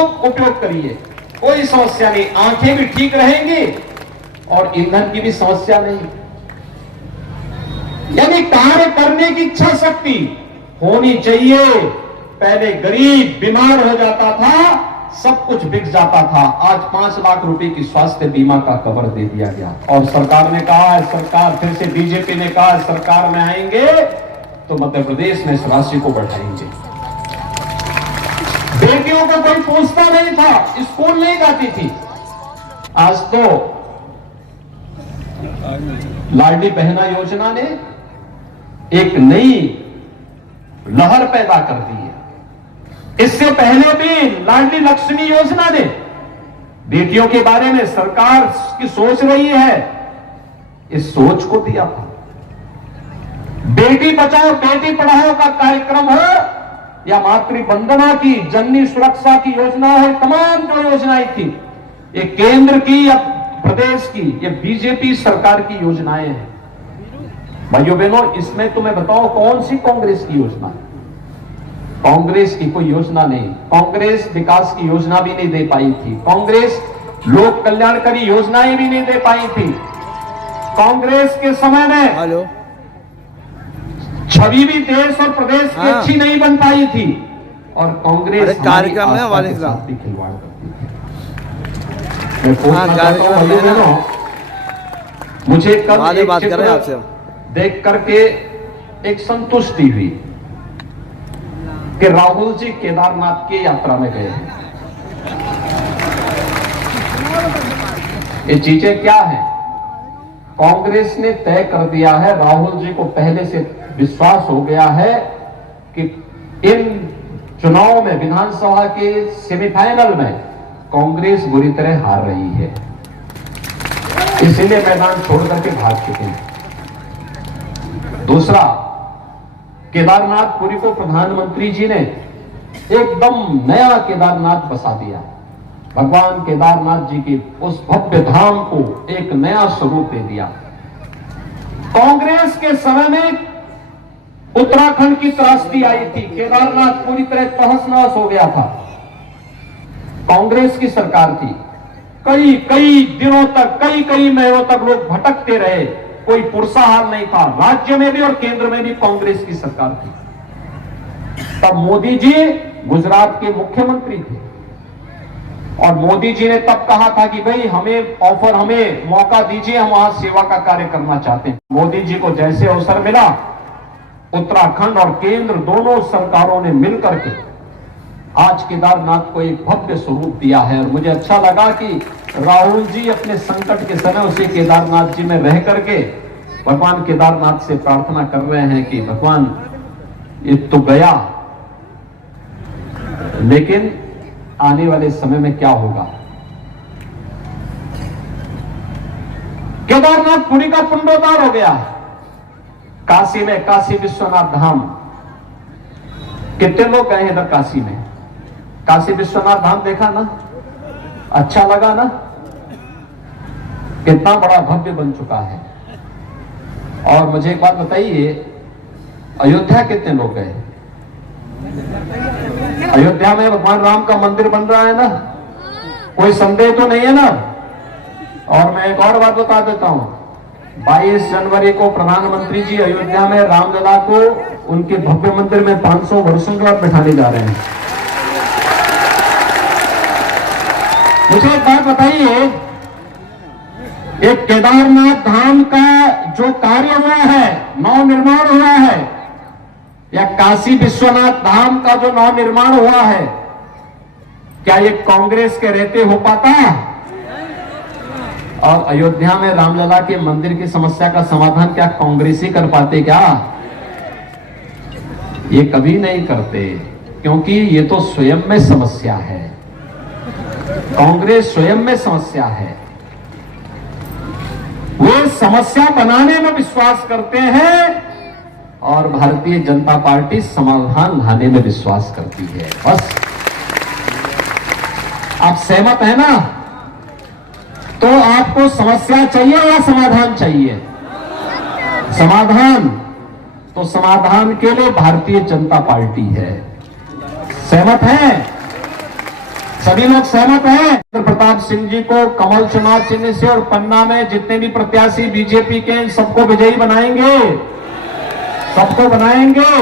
खूब उपयोग करिए, कोई समस्या नहीं, आंखें भी ठीक रहेंगी और ईंधन की भी समस्या नहीं। यानी कार्य करने की इच्छा शक्ति होनी चाहिए। पहले गरीब बीमार हो जाता था, सब कुछ बिक जाता था, आज 5 लाख रुपए की स्वास्थ्य बीमा का कवर दे दिया गया। और सरकार ने कहा है, सरकार फिर से बीजेपी ने कहा है, सरकार में आएंगे तो मध्य प्रदेश में इस राशि को बढ़ाएंगे। बेटियों को कोई पूछता नहीं था, स्कूल नहीं जाती थी, आज तो लाडली बहना योजना ने एक नई लहर पैदा कर दी है। इससे पहले भी लाडली लक्ष्मी योजना ने बेटियों के बारे में सरकार की सोच रही है, इस सोच को दिया था। बेटी बचाओ बेटी पढ़ाओ का कार्यक्रम हो या मातृ वंदना की, जननी सुरक्षा की योजना हो, तमाम जो योजनाएं थी, ये केंद्र की या प्रदेश की, ये बीजेपी सरकार की योजनाएं हैं। भाइयों बहनों, इसमें तुम्हें बताओ कौन सी कांग्रेस की योजना है? कांग्रेस की कोई योजना नहीं। कांग्रेस विकास की योजना भी नहीं दे पाई थी, कांग्रेस लोक कल्याणकारी योजनाएं भी नहीं दे पाई थी। कांग्रेस के समय में छवि भी देश और प्रदेश की अच्छी नहीं बन पाई थी और कांग्रेस कार्यक्रम में वाले खिलवाड़ करती थी। मैं पूछना चाहता हूं भाइयों बहनों, मुझे कल एक बात कर रहे हैं आपसे देख करके एक संतुष्टि हुई कि राहुल जी केदारनाथ की यात्रा में गए हैं। ये चीजें क्या है? कांग्रेस ने तय कर दिया है, राहुल जी को पहले से विश्वास हो गया है कि इन चुनाव में, विधानसभा के सेमीफाइनल में कांग्रेस बुरी तरह हार रही है, इसीलिए मैदान छोड़ करके भाग चुके हैं। दूसरा, केदारनाथपुरी को प्रधानमंत्री जी ने एकदम नया केदारनाथ बसा दिया। भगवान केदारनाथ जी के उस भव्य धाम को एक नया स्वरूप दे दिया। कांग्रेस के समय में उत्तराखंड की त्रासदी आई थी, केदारनाथ पूरी तरह तहस-नहस हो गया था। कांग्रेस की सरकार थी, कई दिनों तक, कई महीनों तक लोग भटकते रहे, कोई पुरसाहार नहीं था। राज्य में भी और केंद्र में भी कांग्रेस की सरकार थी। तब मोदी जी गुजरात के मुख्यमंत्री थे और मोदी जी ने तब कहा था कि भाई हमें मौका दीजिए, हम वहां सेवा का कार्य करना चाहते हैं। मोदी जी को जैसे अवसर मिला, उत्तराखंड और केंद्र दोनों सरकारों ने मिलकर के आज केदारनाथ को एक भव्य स्वरूप दिया है। और मुझे अच्छा लगा कि राहुल जी अपने संकट के समय उसी केदारनाथ जी में रह करके भगवान केदारनाथ से प्रार्थना कर रहे हैं कि भगवान ये तो गया, लेकिन आने वाले समय में क्या होगा। केदारनाथपुरी का पुंडोद्धार हो गया है। काशी में, काशी विश्वनाथ धाम, कितने लोग गए हैं इधर काशी में? काशी विश्वनाथ धाम देखा ना, अच्छा लगा ना, कितना बड़ा भव्य बन चुका है। और मुझे एक बात बताइए, अयोध्या कितने लोग गए? अयोध्या में भगवान राम का मंदिर बन रहा है ना, कोई संदेह तो नहीं है ना। और मैं एक और बात बता देता हूं, 22 जनवरी को प्रधानमंत्री जी अयोध्या में रामलला को उनके भव्य मंदिर में 500 वर्षों के बाद बिठाने जा रहे हैं। मुझे एक बात बताइए, एक केदारनाथ धाम का जो कार्य हुआ है, नव निर्माण हुआ है, या काशी विश्वनाथ धाम का जो नव निर्माण हुआ है, क्या ये कांग्रेस के रहते हो पाता? और अयोध्या में रामलला के मंदिर की समस्या का समाधान क्या कांग्रेस ही कर पाते क्या? ये कभी नहीं करते, क्योंकि ये तो स्वयं में समस्या है। कांग्रेस स्वयं में समस्या है, वे समस्या बनाने में विश्वास करते हैं और भारतीय जनता पार्टी समाधान लाने में विश्वास करती है। बस आप सहमत है ना? तो आपको समस्या चाहिए या समाधान चाहिए? समाधान। तो समाधान के लिए भारतीय जनता पार्टी है। सहमत है? सभी लोग सहमत हैं? प्रताप सिंह जी को कमल चुनाव चिन्ह से और पन्ना में जितने भी प्रत्याशी बीजेपी के सबको विजयी बनाएंगे, सबको बनाएंगे।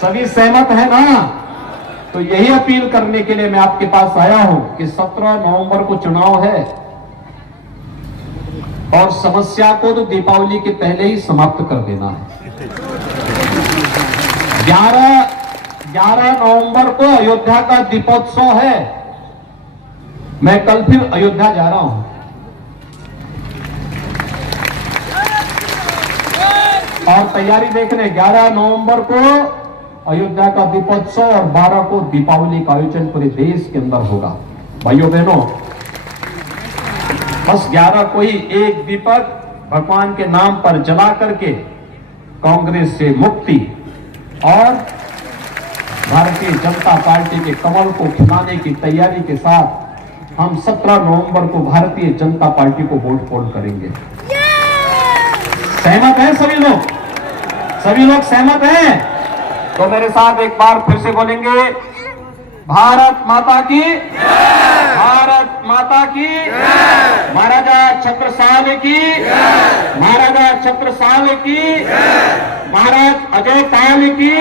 सभी सहमत है ना? तो यही अपील करने के लिए मैं आपके पास आया हूं कि 17 नवंबर को चुनाव है और समस्या को तो दीपावली के पहले ही समाप्त कर देना है। 11 नवंबर को अयोध्या का दीपोत्सव है। मैं कल फिर अयोध्या जा रहा हूं और तैयारी देखने 11 नवंबर को अयोध्या का दीपोत्सव और 12 को दीपावली का आयोजन पूरे देश के अंदर होगा। भाइयों बहनों, बस 11 को ही एक दीपक भगवान के नाम पर जला करके कांग्रेस से मुक्ति और भारतीय जनता पार्टी के कमल को खिलाने की तैयारी के साथ हम 17 नवंबर को भारतीय जनता पार्टी को वोट पोल करेंगे। सहमत हैं सभी लोग? सभी लोग सहमत हैं? तो मेरे साथ एक बार फिर से बोलेंगे, भारत माता की, भारत माता की, महाराजा छत्रसाल की, महाराजा छत्रसाल की, महाराज अजय पाल की।